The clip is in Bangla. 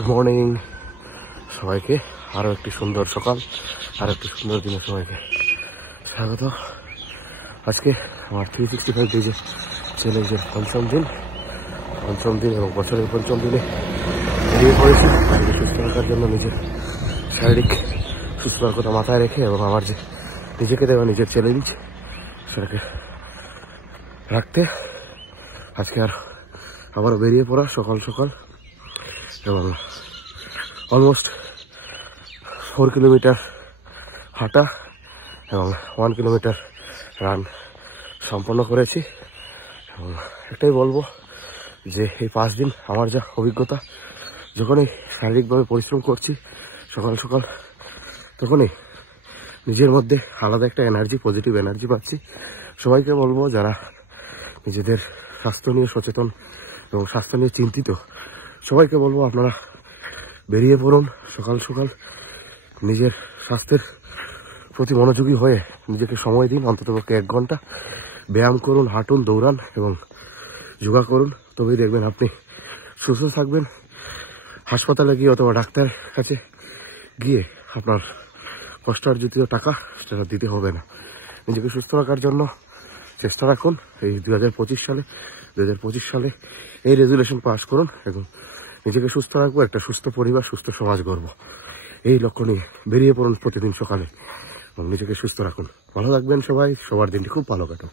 গুড মর্নিং সবাইকে। আরও একটি সুন্দর সকাল, আরও একটি সুন্দর দিনে সবাইকে স্বাগত। আজকে আমার 365 ডেজে চ্যালেঞ্জের পঞ্চম দিন এবং বছরের পঞ্চম দিনে বেরিয়ে পড়েছি নিজেকে সুস্থ রাখার জন্য, নিজের শারীরিক সুস্থতার কথা মাথায় রেখে এবং আমার যে নিজেকে দেওয়া নিজের চ্যালেঞ্জ সেটাকে রাখতে আজকে আবারও বেরিয়ে পড়া সকাল এবং অলমোস্ট 4 কিলোমিটার হাঁটা এবং 1 কিলোমিটার রান সম্পন্ন করেছি। এবং এটাই বলবো যে এই 5 দিন আমার যা অভিজ্ঞতা, যখনই শারীরিকভাবে পরিশ্রম করছি সকাল তখনই নিজের মধ্যে আলাদা একটা এনার্জি, পজিটিভ এনার্জি পাচ্ছি। সবাইকে বলবো যারা নিজেদের স্বাস্থ্য নিয়ে সচেতন এবং স্বাস্থ্য নিয়ে চিন্তিত, সবাইকে বলবো আপনারা বেরিয়ে পড়ুন সকাল নিজের স্বাস্থ্যের প্রতি মনোযোগী হয়ে নিজেকে সময় দিন, অন্ততপক্ষে 1 ঘন্টা ব্যায়াম করুন, হাঁটুন, দৌড়ান এবং যোগা করুন। তবেই দেখবেন আপনি সুস্থ থাকবেন। হাসপাতালে গিয়ে অথবা ডাক্তারের কাছে গিয়ে আপনার কষ্টার্জিত টাকা সেটা দিতে হবে না। নিজেকে সুস্থ রাখার জন্য চেষ্টা রাখুন। এই 2025 সালে এই রেজুলেশন পাস করুন এবং নিজেকে সুস্থ রাখবো, একটা সুস্থ পরিবার, সুস্থ সমাজ গড়ব, এই লক্ষ্য নিয়ে বেরিয়ে পড়ুন প্রতিদিন সকালে এবং নিজেকে সুস্থ রাখুন। ভালো থাকবেন সবাই, সবার দিনটি খুব ভালো কাটুন।